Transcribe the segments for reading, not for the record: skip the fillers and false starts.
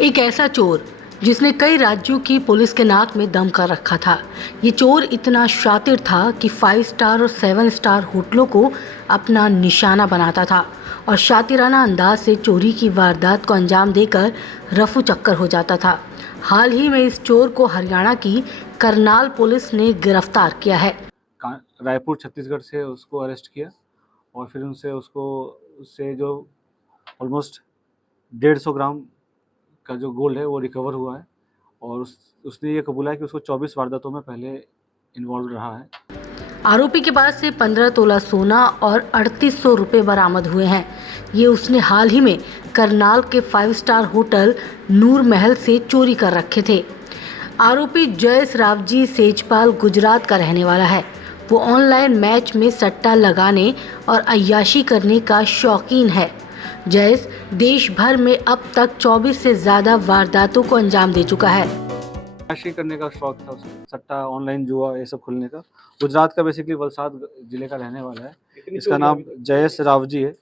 एक ऐसा चोर जिसने कई राज्यों की पुलिस के नाक में दम कर रखा था। ये चोर इतना शातिर था कि 5 स्टार और 7 स्टार होटलों को अपना निशाना बनाता था और शातिराना अंदाज से चोरी की वारदात को अंजाम देकर रफू चक्कर हो जाता था। हाल ही में इस चोर को हरियाणा की करनाल पुलिस ने गिरफ्तार किया है। रायपुर छत्तीसगढ़ से उसको अरेस्ट किया और फिर उससे जो ऑलमोस्ट 150 ग्राम का जो गोल्ड है वो रिकवर हुआ है और उसने ये कबूला है कि उसको 24 वारदातों में पहले इन्वॉल्व रहा है। आरोपी के पास से 15 तोला सोना और 3800 रुपये बरामद हुए हैं। ये उसने हाल ही में करनाल के 5 स्टार होटल नूर महल से चोरी कर रखे थे। आरोपी जयेश रावजी सेजपाल गुजरात का रहने वाला है। वो ऑनलाइन मैच में सट्टा लगाने और अय्याशी करने का शौकीन है। जयेश देश भर में अब तक 24 से ज़्यादा वारदातों को अंजाम दे चुका है। अय्याशी करने का शौक था उसे, सट्टा, ऑनलाइन जुआ ये सब खुलने का। गुजरात का बेसिकली वलसाड जिले का रहने वाला है। इसका नाम जयेश रावजी है।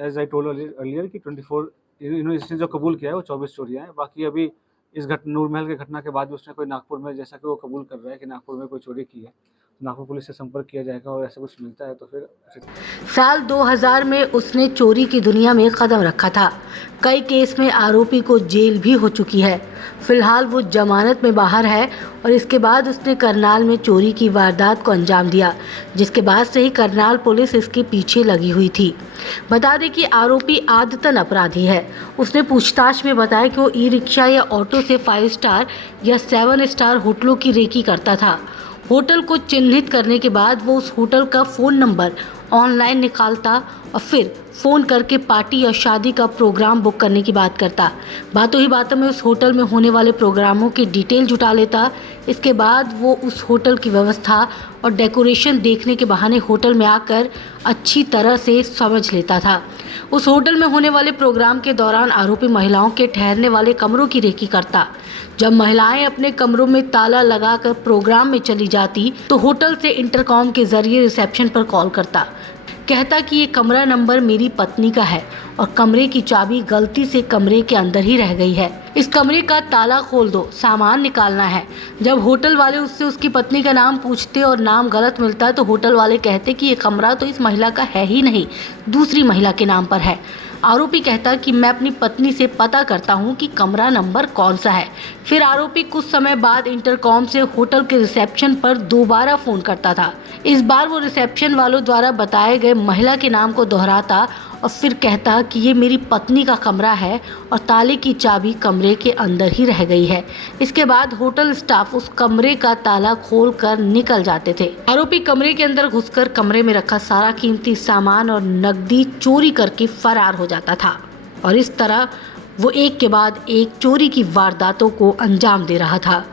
एज आई टोल्ड अर्लियर कि 24 इसने जो कबूल किया है वो 24 चोरियाँ हैं। बाकी अभी इस नूर महल की घटना के बाद भी उसने कोई नागपुर में, जैसा कि वो कबूल कर रहा है कि नागपुर में कोई चोरी की है, नागपुर पुलिस से संपर्क किया जाएगा और ऐसा कुछ मिलता है तो फिर। साल 2000 में उसने चोरी की दुनिया में कदम रखा था। कई केस में आरोपी को जेल भी हो चुकी है। फिलहाल वो जमानत में बाहर है और इसके बाद उसने करनाल में चोरी की वारदात को अंजाम दिया, जिसके बाद से ही करनाल पुलिस इसके पीछे लगी हुई थी। बता दें कि आरोपी आदतन अपराधी है। उसने पूछताछ में बताया कि वो ई रिक्शा या ऑटो से 5 स्टार या 7 स्टार होटलों की रेकी करता था। होटल को चिन्हित करने के बाद वो उस होटल का फ़ोन नंबर ऑनलाइन निकालता और फिर फ़ोन करके पार्टी या शादी का प्रोग्राम बुक करने की बात करता। बातों ही बातों में उस होटल में होने वाले प्रोग्रामों की डिटेल जुटा लेता। इसके बाद वो उस होटल की व्यवस्था और डेकोरेशन देखने के बहाने होटल में आकर अच्छी तरह से समझ लेता था। उस होटल में होने वाले प्रोग्राम के दौरान आरोपी महिलाओं के ठहरने वाले कमरों की रेकी करता। जब महिलाएं अपने कमरों में ताला लगाकर प्रोग्राम में चली जाती तो होटल से इंटरकॉम के जरिए रिसेप्शन पर कॉल करता। कहता कि ये कमरा नंबर मेरी पत्नी का है और कमरे की चाबी गलती से कमरे के अंदर ही रह गई है। इस कमरे का ताला खोल दो, सामान निकालना है। जब होटल वाले उससे उसकी पत्नी का नाम पूछते और नाम गलत मिलता है तो होटल वाले कहते कि ये कमरा तो इस महिला का है ही नहीं, दूसरी महिला के नाम पर है। आरोपी कहता कि मैं अपनी पत्नी से पता करता हूं कि कमरा नंबर कौन सा है। फिर आरोपी कुछ समय बाद इंटरकॉम से होटल के रिसेप्शन पर दोबारा फोन करता था। इस बार वो रिसेप्शन वालों द्वारा बताए गए महिला के नाम को दोहराता और फिर कहता कि ये मेरी पत्नी का कमरा है और ताले की चाबी कमरे के अंदर ही रह गई है। इसके बाद होटल स्टाफ उस कमरे का ताला खोलकर निकल जाते थे। आरोपी कमरे के अंदर घुसकर कमरे में रखा सारा कीमती सामान और नकदी चोरी करके फरार हो जाता था और इस तरह वो एक के बाद एक चोरी की वारदातों को अंजाम दे रहा था।